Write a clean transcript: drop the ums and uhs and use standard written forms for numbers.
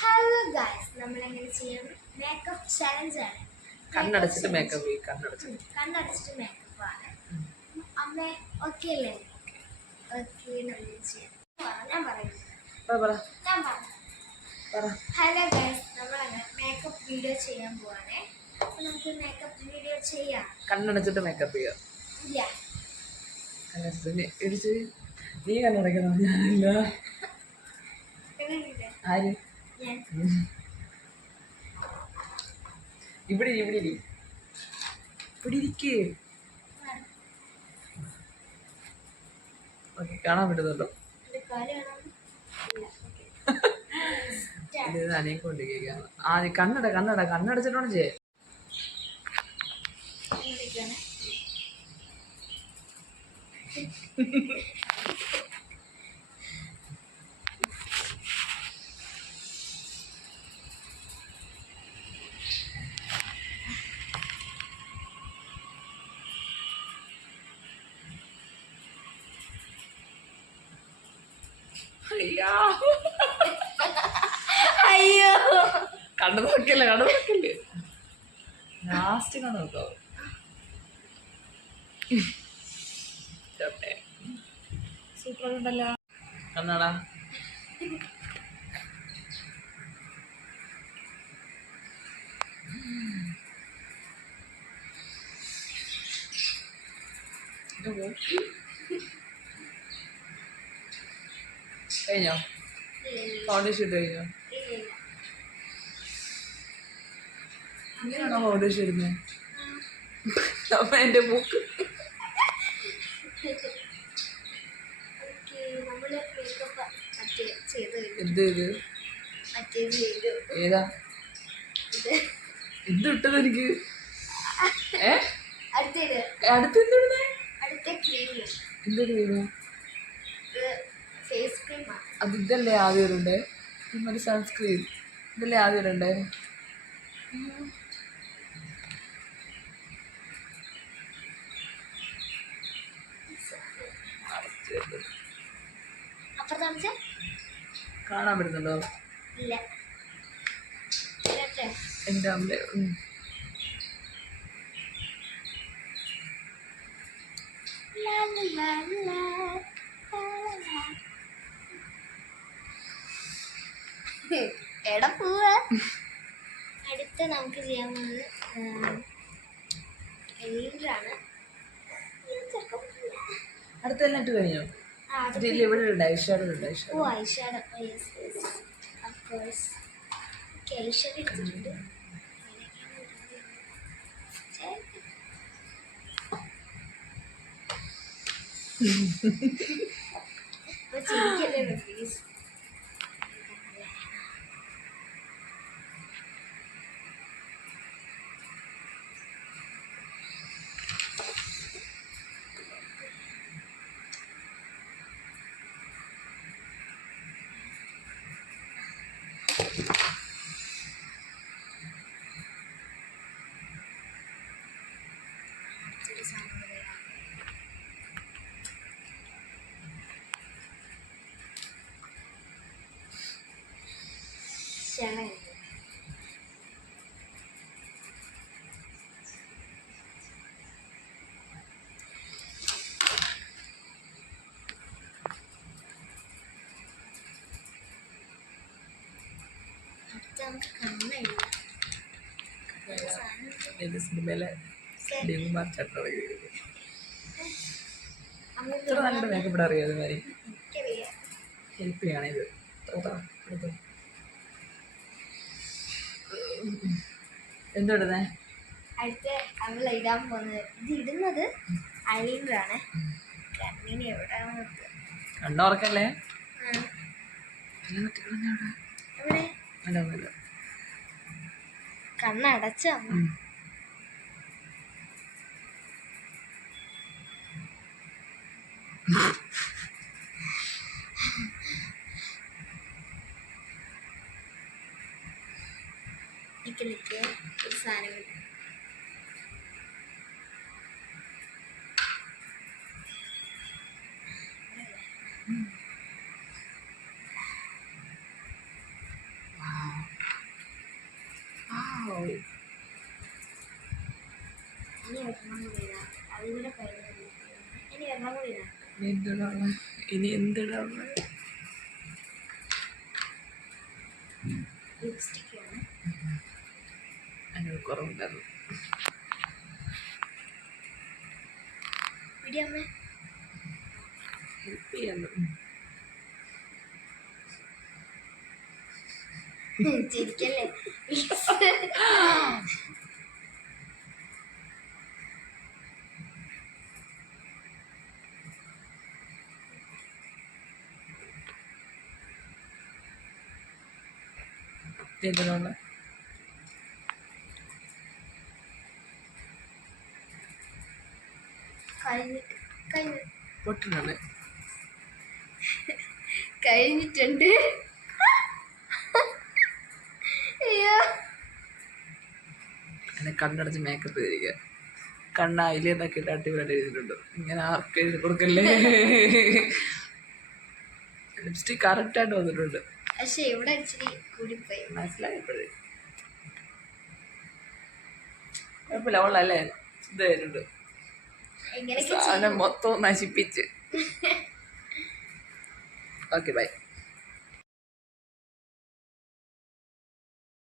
Hello guys, നമ്മളെങ്ങനെ ചെയ്യും makeup challenge ആണ്. കണ്ണടച്ചിട്ട് മേക്കപ്പ് കണ്ണടച്ചിട്ട് മേക്കപ്പ് ആണ്. അമ്മ ഓക്കെ അല്ലേ? ഓക്കെ, നമ്മൾ ചെയ്യാം. ഞാൻ പറയുന്നു. ഹലോ ഗൈസ്, നമ്മളങ്ങനെ മേക്കപ്പ് വീഡിയോ ചെയ്യാൻ പോവാണേ. അപ്പൊ നമുക്ക് മേക്കപ്പ് വീഡിയോ ചെയ്യാം. കണ്ണടച്ചിട്ട് മേക്കപ്പ് ചെയ്യാം. നീ കണ്ണടക്കണം, ഞാനില്ല. ആര്? ഇവിടെ ഇരിക്കേ. ഓക്കെ, കാണാൻ പറ്റുന്നുണ്ടോ? ഇത് അനിയെ കൊണ്ടിരിക്കുകയാണ്. കണ്ണടച്ചിട്ടാണ് ചെയ്യേ. അയ്യോ, കണ്ണു നോക്കല്ലേ ലാസ്റ്റ് കണ്ണു നോക്കോ. സൂപ്പർ ഉണ്ടല്ലോ കണ്ണാടാ. കഴിഞ്ഞോ? ഫൗണ്ടേഷൻ ഇട്ട് കഴിഞ്ഞോ? ഇങ്ങനെയാണോ ഫൗണ്ടേഷൻ ഇടുന്നത്? അപ്പൊ എന്റെ മൂക്ക് എന്ത് ഏതാ എന്ത് ഇട്ടത് എനിക്ക്? അടുത്ത് എന്തിടുന്നേ? എന്ത് ക്രീമ്? അത് ഇതല്ലേ ആദ്യം ഇടണ്ടേ? മറ്റേ സൺസ്ക്രീൻ ഇതല്ലേ ആദ്യം ഇടണ്ടേ? കാണാൻ പറ്റുന്നുണ്ടോ? എൻ്റെ അമ്മ എടാ പോവാ. അടുത്ത നമുക്ക് ചെയ്യാൻ പോകുന്നത് അടുത്തെല്ലാം ഇട്ട് കഴിഞ്ഞോ? ഇവിടെ ഉണ്ട് ഐഷാഡോ ഉണ്ട്. ഐഷാഡോ എടുത്തിട്ടുണ്ട്. ചിരിക്കല്ലേ പ്ലീസ്. സിനിമയിലെ നല്ല മേക്കപ്പ് ഇടാൻ അറിയാതെ മാതിരി ഹെൽപ്പ് ചെയ്യണേ. ഇത് എന്തിടുന്നേ? അടുത്ത അവൾ ഇടാൻ പോകുന്നത് ഇത് ഇടുന്നത് ഐലൈനറാണ്. കണ്ണിന് എവിടെ കണ്ണുറക്കല്ലേ? എവിടെ? കണ്ണടച്ചാ നിക്ക് ഒരു സാധനം ഇനി ഒരെണ്ണം കൂടി ഇടാം. അതുകൂടെ കഴിഞ്ഞു. ഇനി ഒരെണ്ണം കൂടി ഇടാം. ഇനി എന്തിടാം? ലിപ്സ്റ്റിക്കാണ്. അതിനൊരു കുറവുണ്ടായിരുന്നു. പിടിയമ്മേ. ഹെൽപ്പ് ചെയ്യാന്ന്. ചിരിക്കല്ലേ. എന്തിനാണ് പൊട്ടിനാണ് കഴിഞ്ഞിട്ടുണ്ട്. അയ്യോ, എന്നെ കണ്ണടച്ച് മേക്കപ്പ് ചെയ്തിരിക്കുക. കണ്ണായിലെന്നൊക്കെ ഇട്ട് അടിപൊളിയായിട്ട് എഴുതിയിട്ടുണ്ട്. ഇങ്ങനെ ആർക്ക് എഴുതി കൊടുക്കല്ലേ. ലിപ്സ്റ്റിക് കറക്റ്റായിട്ട് വന്നിട്ടുണ്ട്. പക്ഷെ ഇവിടെ ഇച്ചിരി കൂടിപ്പോയി. മനസ്സിലായപ്പോഴേ കുഴപ്പമില്ല, ഉള്ളല്ലേ ഇത് വരുന്നുണ്ട്. എങ്ങനെയൊക്കെ സാധനം മൊത്തം നശിപ്പിച്ച്. Okay bye.